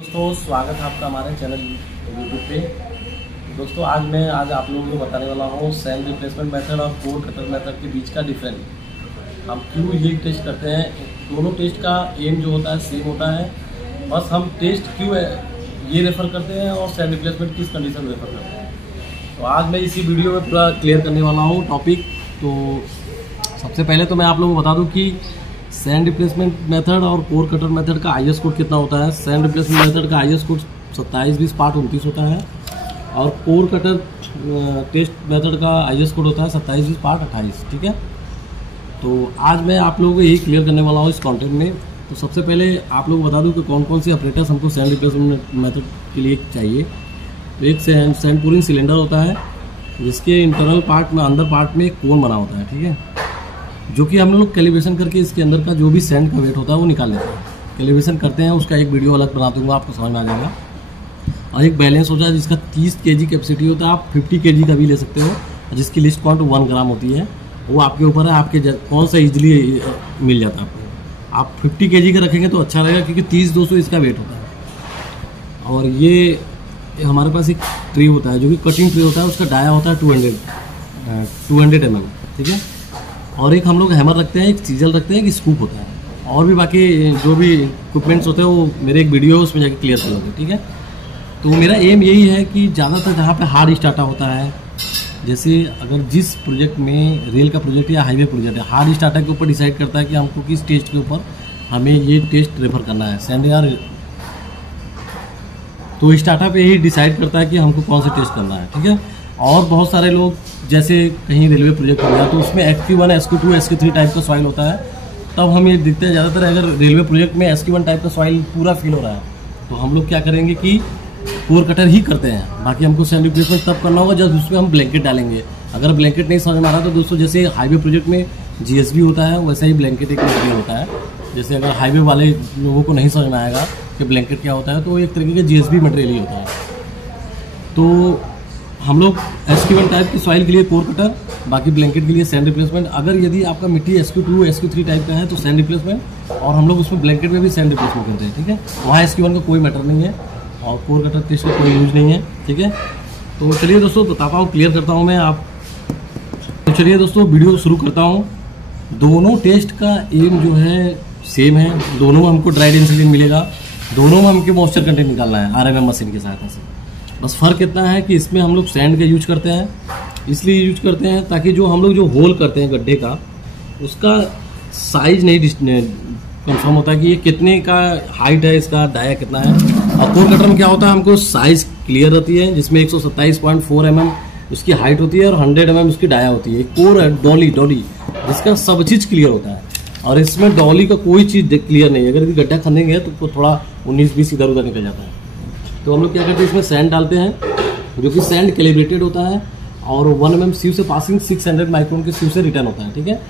दोस्तों स्वागत है आपका हमारे चैनल यूट्यूब पे। दोस्तों आज आप लोगों को बताने वाला हूँ सैंड रिप्लेसमेंट मेथड और कोर कटर मेथड के बीच का डिफरेंस। हम क्यों ये टेस्ट करते हैं, दोनों टेस्ट का एम जो होता है सेम होता है, बस हम टेस्ट क्यों ये रेफ़र करते हैं और सैंड रिप्लेसमेंट किस कंडीशन में रेफ़र करते हैं। तो आज मैं इसी वीडियो में पूरा क्लियर करने वाला हूँ टॉपिक। तो सबसे पहले तो मैं आप लोगों को बता दूँ कि सैंड रिप्लेसमेंट मेथड और कोर कटर मेथड का आईएस कोड कितना होता है। सैंड रिप्लेसमेंट मेथड का आईएस कोड 2720 पार्ट 29 होता है और कोर कटर टेस्ट मेथड का आईएस कोड होता है 2720 पार्ट 28। ठीक है, तो आज मैं आप लोगों को यही क्लियर करने वाला हूँ इस कंटेंट में। तो सबसे पहले आप लोग बता दूँ कि कौन कौन से ऑपरेटर्स हमको सैंड रिप्लेसमेंट मेथड के लिए चाहिए। तो एक सैंड पूरिंग सिलेंडर होता है जिसके इंटरनल पार्ट में, अंदर पार्ट में एक कोन बना होता है। ठीक है, जो कि हम लोग कैलिब्रेशन करके इसके अंदर का जो भी सैंड का वेट होता है वो निकाल लेते हैं। कैलिब्रेशन करते हैं, उसका एक वीडियो अलग बना दूंगा, आपको समझ में आ जाएगा। और एक बैलेंस होता है जिसका 30 kg कैपेसिटी होता है, आप 50 kg का भी ले सकते हो, जिसकी लिस्ट काउंट 1 ग्राम होती है। वो आपके ऊपर है, आपके कौन सा ईजिली मिल जाता है आपको। आप 50 kg का रखेंगे तो अच्छा रहेगा क्योंकि 30-200 इसका वेट होता है। और ये हमारे पास एक ट्री होता है जो कि कटिंग ट्री होता है, उसका डाया होता है 200 mm। ठीक है, और एक हम लोग हैमर रखते हैं, एक चीजल रखते हैं, एक स्कूप होता है, और भी बाकी जो भी इक्विपमेंट्स होते हैं वो मेरे एक वीडियो है उसमें जाके क्लियर कर लोगे। ठीक है, तो मेरा एम यही है कि ज़्यादातर जहाँ पे हार्ड स्टार्टा होता है, जैसे अगर जिस प्रोजेक्ट में रेल का प्रोजेक्ट या हाईवे प्रोजेक्ट है, हार्ड स्टार्टा के ऊपर डिसाइड करता है कि हमको किस टेस्ट के ऊपर हमें ये टेस्ट रेफर करना है, सैंड या तो स्टार्टा पे ही डिसाइड करता है कि हमको कौन सा टेस्ट करना है। ठीक है, और बहुत सारे लोग जैसे कहीं रेलवे प्रोजेक्ट हो गया तो उसमें SQ1, SQ2, SQ3 टाइप का सॉइल होता है, तब हम ये देखते हैं ज़्यादातर अगर रेलवे प्रोजेक्ट में SQ1 टाइप का सॉइल पूरा फिल हो रहा है तो हम लोग क्या करेंगे कि कोर कटर ही करते हैं। बाकी हमको सैंड रिप्लेसमेंट तब करना होगा जब उसमें हम ब्लैंकेट डालेंगे। अगर ब्लैंकेट नहीं समझ में आ रहा तो दोस्तों, जैसे हाईवे प्रोजेक्ट में GSB होता है वैसा ही ब्लैंकेट एक मटेरियल होता है। जैसे अगर हाईवे वाले लोगों को नहीं समझ में आएगा कि ब्लैंकेट क्या होता है, तो एक तरीके का GSB मटेरियल ही होता है। तो हम लोग SQ1 टाइप की सॉइल के लिए कोर कटर, बाकी ब्लैंकेट के लिए सैंड रिप्लेसमेंट। अगर यदि आपका मिट्टी SQ2, SQ3 टाइप का है तो सैंड रिप्लेसमेंट, और हम लोग उसमें ब्लैंकेट में भी सैंड रिप्लेसमेंट करते हैं। ठीक है, वहाँ SQ1 का कोई मैटर नहीं है और कोर कटर टेस्ट का कोई यूज नहीं है। ठीक है, तो चलिए दोस्तों बताता हूँ, क्लियर करता हूँ मैं आप। तो चलिए दोस्तों वीडियो शुरू करता हूँ। दोनों टेस्ट का एम जो है सेम है, दोनों में हमको ड्राई डेंसिटी मिलेगा, दोनों में हमको मॉइस्चर कंटेंट निकालना है RMM मशीन की सहायता से। बस फ़र्क इतना है कि इसमें हम लोग सैंड का यूज करते हैं, इसलिए यूज करते हैं ताकि जो हम लोग जो होल करते हैं गड्ढे का, उसका साइज नहीं कंफर्म होता है कि ये कितने का हाइट है, इसका डाया कितना है। और कोर कटर में क्या होता है, हमको साइज क्लियर रहती है, जिसमें 127.4 mm उसकी हाइट होती है और 100 mm उसकी डाया होती है। कोर है डॉली जिसका सब चीज़ क्लियर होता है, और इसमें डॉली का कोई चीज़ क्लियर नहीं है। अगर गड्ढा खनेंगे तो थोड़ा 19-20 इधर उधर निकल जाता है। तो हम लोग क्या करते हैं, इसमें सैंड डालते हैं जो कि सैंड कैलिब्रेटेड होता है और 1 mm सीव से पासिंग 600 माइक्रोन के सीव से रिटर्न होता है। ठीक है,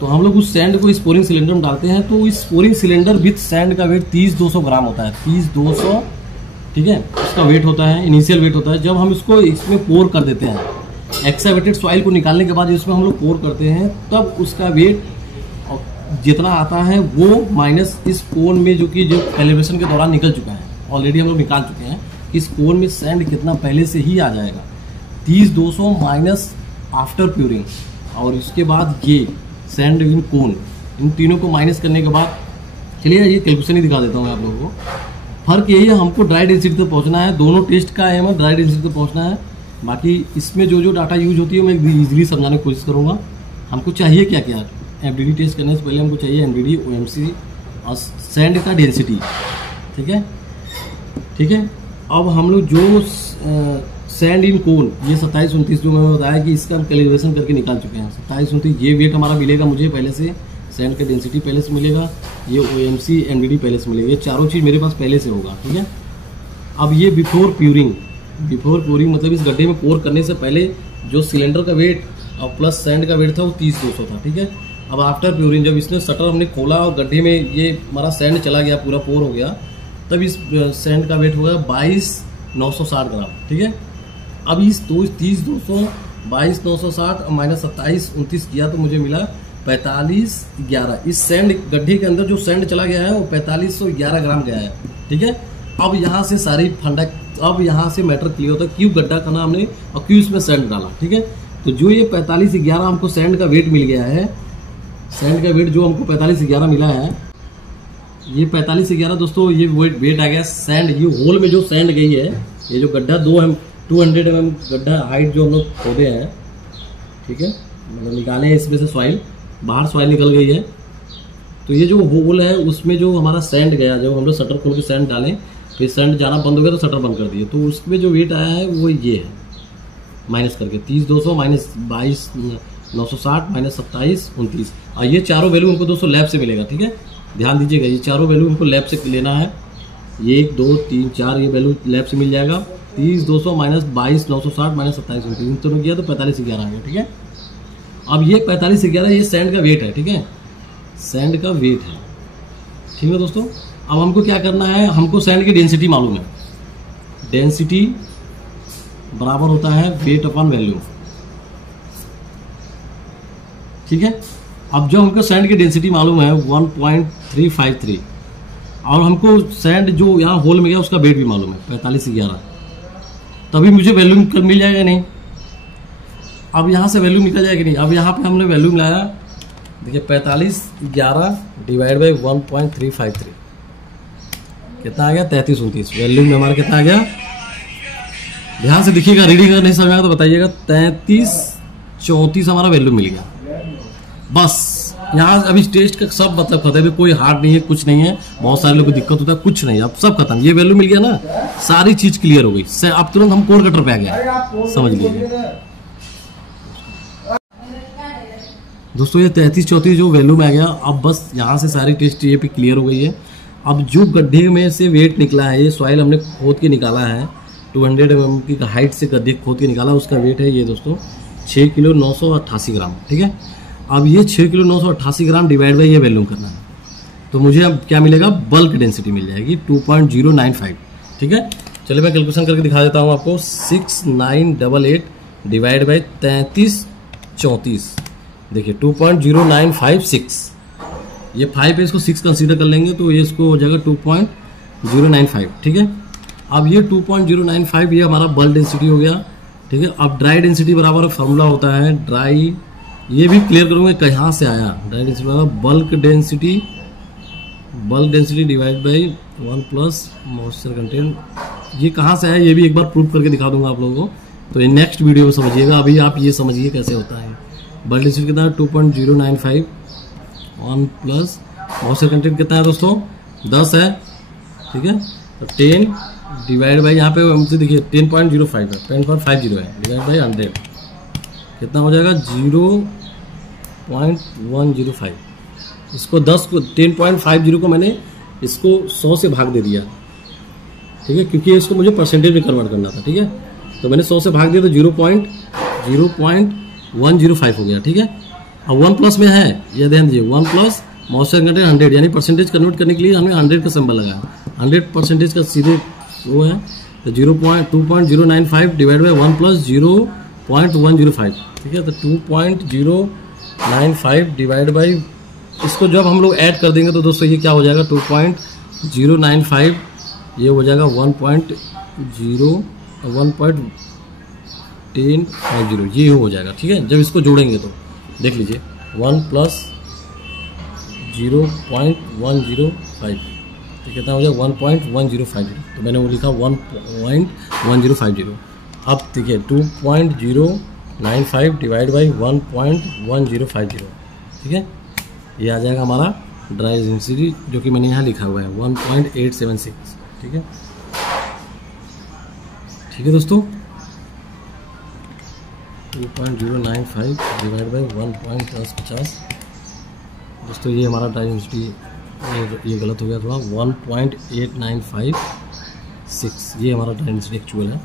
तो हम लोग उस सैंड को इस पोरिंग सिलेंडर में डालते हैं। तो इस पोरिंग सिलेंडर विथ सैंड का वेट 30-200 ग्राम होता है, 30-200। ठीक है, उसका वेट होता है, इनिशियल वेट होता है। जब हम इसको इसमें पोर कर देते हैं, एक्सावेटेड सॉइल को निकालने के बाद इसमें हम लोग पोर करते हैं, तब उसका वेट जितना आता है वो माइनस इस कोन में जो कैलिब्रेशन के दौरान निकल चुका है, ऑलरेडी हम लोग निकाल चुके हैं कि इस कोन में सैंड कितना पहले से ही आ जाएगा, 30-200 माइनस आफ्टर प्यूरिंग, और इसके बाद ये सैंड इन कोन, इन तीनों को माइनस करने के बाद, चलिए ये कैलकुलेशन ही दिखा देता हूँ आप लोगों को। फर्क यही है, हमको ड्राई डेंसिटी तक पहुँचना है, दोनों टेस्ट का एम है ड्राई डेंसिटी तक पहुँचना है। बाकी इसमें जो डाटा यूज होती है मैं ईजिली समझाने की कोशिश करूँगा। हमको चाहिए क्या क्या, FDD टेस्ट करने से पहले हमको चाहिए NDD, OMC और सैंड का डेंसिटी। ठीक है, ठीक है। अब हम लोग जो सैंड इन कोन, ये 27-29 जो मैंने बताया कि इसका हम कैलिब्रेशन करके निकाल चुके हैं, 27-29 ये वेट हमारा मिलेगा मुझे पहले से, सैंड का डेंसिटी पहले से मिलेगा, ये OMC NDD पहले से मिलेगा, ये चारों चीज़ मेरे पास पहले से होगा। ठीक है, अब ये बिफोर प्यूरिंग मतलब इस गड्ढे में पोर करने से पहले जो सिलेंडर का वेट और प्लस सैंड का वेट था वो 30-200 था। ठीक है, अब आफ्टर प्यूरिंग जब इसने शटर हमने खोला और गड्ढे में ये हमारा सैंड चला गया, पूरा पोर हो गया, तब इस सैंड का वेट हो गया 22,960 ग्राम। ठीक है, अब इस 30-200 22,960 माइनस 27-29 किया तो मुझे मिला 4511। इस सैंड गड्ढे के अंदर जो सैंड चला गया है वो 4511 ग्राम गया है। ठीक है, अब यहाँ से सारी फंडा, अब यहाँ से मैटर क्लियर होता है क्यों गड्ढा करना हमने और क्यों इसमें सैंड डाला। ठीक है, तो जो ये 4511 हमको सैंड का वेट मिल गया है, सैंड का वेट जो हमको 4511 मिला है, ये 4511 दोस्तों ये वेट आ गया सैंड। ये होल में जो सैंड गई है, ये जो गड्ढा 200 mm गड्ढा हाइट जो हम लोग खोदे हैं, ठीक है, मतलब निकाले हैं इसमें से सॉइल, बाहर सॉइल निकल गई है। तो ये जो होल है उसमें जो हमारा सैंड गया, जब हम लोग शटर खोल के सैंड डालें फिर सैंड जाना बंद हो गया तो शटर बंद कर दिए, तो उसमें जो वेट आया है वो ये है, माइनस करके 30,200 माइनस 22,960 माइनस 27,29। और ये चारों वैल्यू हमको दोस्तों लैब से मिलेगा। ठीक है, ध्यान दीजिएगा, ये चारों वैल्यू हमको लैब से लेना है। 1 2 3 4 ये वैल्यू लैब से मिल जाएगा। 30,200 माइनस 22,960 माइनस 27,29 दोनों किया तो 4511 आ गया। ठीक है, अब ये 4511 ये सैंड का वेट है। ठीक है, सैंड का वेट है। ठीक है दोस्तों, अब हमको क्या करना है, हमको सैंड की डेंसिटी मालूम है। डेंसिटी बराबर होता है वेट अपॉन वैल्यू। ठीक है, अब जो हमको सैंड की डेंसिटी मालूम है 1.353 और हमको सैंड जो यहाँ होल में गया उसका वेट भी मालूम है 4511, तभी मुझे वैल्यू मिल जाएगा नहीं। अब यहाँ से वैल्यू निकल जाएगी नहीं। अब यहाँ पे हमने वैल्यू मिलाया, देखिए 4511 डिवाइड बाई 1.353 कितना आ गया, 3329। वैल्यू में हमारा कितना आ गया, ध्यान से देखिएगा, रीडिंग अगर नहीं समझ आएगा तो बताइएगा। 3334 हमारा वैल्यू मिल गया। बस यहाँ अभी टेस्ट का सब मतलब खत्म है, कोई हार्ड नहीं है, कुछ नहीं है। बहुत सारे लोगों को दिक्कत होता है, कुछ नहीं, अब सब खत्म। ये वैल्यू मिल गया ना, सारी चीज क्लियर हो गई। अब तुरंत हम कोड कटर पे आ गया, समझ लीजिए दोस्तों। ये 3334 जो वैल्यू में आ गया, अब बस यहाँ से सारी टेस्ट ये पे क्लियर हो गई है। अब जो गड्ढे में से वेट निकला है, ये सॉइल हमने खोद के निकाला है, 200 mm की हाइट से गड्ढे खोद के निकाला, उसका वेट है ये दोस्तों 6 किलो 988 ग्राम। ठीक है, अब ये 6 किलो 988 ग्राम डिवाइड बाई ये वैल्यू करना है, तो मुझे अब क्या मिलेगा, बल्क डेंसिटी मिल जाएगी 2.095। ठीक है, चलिए मैं कैलकुलेशन करके दिखा देता हूँ आपको। 6988 डिवाइड बाई 3334, देखिए 2.0956। ये 5 है, इसको 6 कंसीडर कर लेंगे तो ये इसको हो जाएगा 2.095। ठीक है, अब ये 2.095 ये हमारा बल्क डेंसिटी हो गया। ठीक है, अब ड्राई डेंसिटी बराबर फॉर्मूला होता है ड्राई, ये भी क्लियर करूँगा कहाँ से आया। ड्राई डेंसिटी बराबर bulk density divide by 1 plus moisture content. ये कहाँ से आया ये भी एक बार प्रूव करके दिखा दूंगा आप लोगों को, तो ये नेक्स्ट वीडियो में समझिएगा। अभी आप ये समझिए कैसे होता है। बल्क डेंसिटी कितना है 2.095, 1 प्लस मॉइस्चर कंटेंट कितना है दोस्तों 10 है। ठीक है, तो 10 डिवाइड बाई यहाँ पे हमसे देखिए 10.05 है, 10.50 है, डिवाइड बाई 100 कितना हो जाएगा 0.105। इसको 10 को 10.50 को मैंने इसको 100 से भाग दे दिया। ठीक है, क्योंकि इसको मुझे परसेंटेज में कन्वर्ट करना था। ठीक है, तो मैंने 100 से भाग दिया तो 0.105 हो गया। ठीक है, अब 1 प्लस में है, ये ध्यान दीजिए 1 प्लस मॉइस्चर कंटेंट 100, यानी परसेंटेज कन्वर्ट करने के लिए हमने 100 का सिंबल लगाया। 100% का सीधे वो है, तो 2.095 डिवाइड बाई 1 प्लस 0.105। ठीक है, तो 2.095 डिवाइड बाई, इसको जब हम लोग ऐड कर देंगे तो दोस्तों ये क्या हो जाएगा 2.095, ये हो जाएगा 1.1050, ये हो जाएगा। ठीक है, जब इसको जोड़ेंगे तो देख लीजिए 1 प्लस 0.105 तो कितना हो जाएगा 1.1050, तो मैंने वो लिखा 1.1050। अब देखिए 2.095 डिवाइड बाई 1.1050। ठीक है, ये आ जाएगा हमारा ड्राई डेंसिटी, जो कि मैंने यहाँ लिखा हुआ है 1.876। ठीक है, ठीक है दोस्तों, 2.095 डिवाइड बाई 1.1050 दोस्तों, ये हमारा ड्राई डेंसिटी, ये गलत हो गया थोड़ा, 1.8956 ये हमारा ड्राई डेंसिटी एक्चुअल है।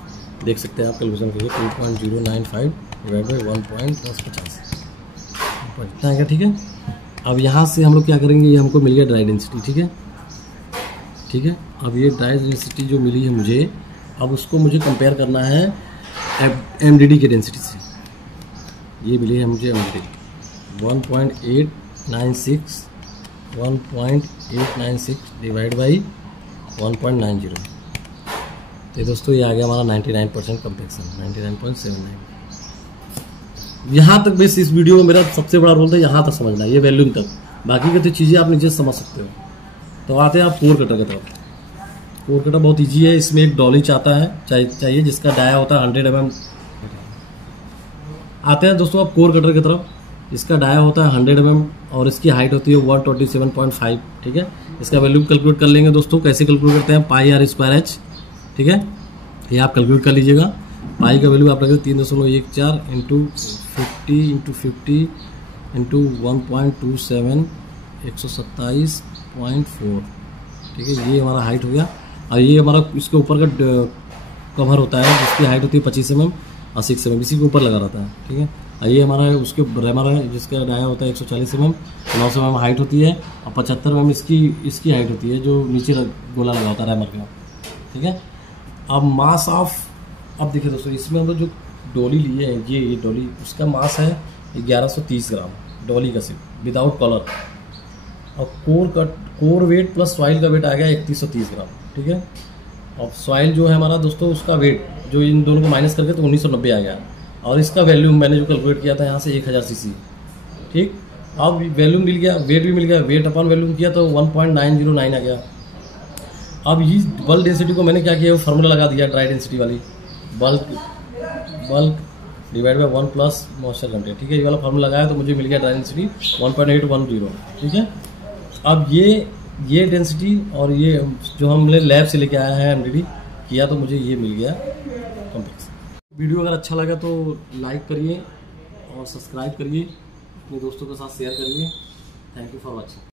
देख सकते हैं आप कैलकुलेशन करिए 2.095 डिवाइड बाई 1.1050 इतना है क्या। ठीक है, अब यहाँ से हम लोग क्या करेंगे, ये हमको मिल गया ड्राई डेंसिटी। ठीक है, ठीक है, अब ये ड्राई डेंसिटी जो मिली है मुझे, अब उसको मुझे कंपेयर करना है एमडीडी की डेंसिटी से। ये मिली है मुझे एमडीडी 1.896 डिवाइड बाई 1.90। तो दोस्तों ये आ गया हमारा 99% कम्पेक्शन, 99.79। यहाँ तक बस इस वीडियो में मेरा सबसे बड़ा रोल था, यहाँ तक समझना, ये वॉल्यूम तक, बाकी की तो चीज़ें आप नीचे समझ सकते हो। तो आते हैं आप कोर कटर की तरफ। कोर कटर बहुत ईजी है, इसमें एक डॉली चाहता है चाहिए जिसका डाया होता है 100 mm। आते हैं दोस्तों आप कोर कटर की तरफ। इसका डाया होता है 100 mm और इसकी हाइट होती है 127.5। ठीक है, इसका वैल्यू कैलकुलेट कर लेंगे दोस्तों। कैसे कैलकुलेट करते हैं, πr²h। ठीक है, ये आप कैलकुलेट कर लीजिएगा। पाई का वैल्यू आप रखें 3.14 इंटू 50 इंटू 1.27 127.4। ठीक है, ये हमारा हाइट हो गया। और ये हमारा इसके ऊपर का कवर होता है जिसकी हाइट होती है 25 mm और 6 mm, इसी के ऊपर लगा रहता है। ठीक है, और ये हमारा उसके रैमर है जिसका डाया होता है 140 mm, 900 mm हाइट होती है और 75 mm इसकी हाइट होती है जो नीचे गोला लगा होता है रैमर का। ठीक है, अब मास ऑफ, अब देखिए दोस्तों इसमें हम लोग जो डोली लिए हैं, ये डोली, उसका मास है 1130 ग्राम डोली का, सिर्फ विदाउट कॉलर। और कोर वेट प्लस सॉइल का वेट आ गया 3130 ग्राम। ठीक है, और सॉइल जो है हमारा दोस्तों उसका वेट जो इन दोनों को माइनस करके तो 1990 आ गया। और इसका वैल्यू मैंने जो कैलकुलेट किया था यहाँ से 1000 cc। ठीक, अब वैल्यू मिल गया, वेट भी मिल गया, वेट अपन वैल्यू किया तो 1.909 आ गया। अब ये बल्क डेंसिटी को मैंने क्या किया, वो फार्मूला लगा दिया ड्राई डेंसिटी वाली, bulk divide by 1 plus moisture content. ठीक है, ये वाला फार्मूला लगाया तो मुझे मिल गया ड्राई डेंसिटी 1.810। ठीक है, अब ये डेंसिटी और ये जो हमने लैब से लेके आया है एमडीडी किया तो मुझे ये मिल गया कॉम्प्लेक्स। वीडियो अगर अच्छा लगा तो लाइक करिए और सब्सक्राइब करिए, अपने दोस्तों के साथ शेयर करिए। Thank you for watching.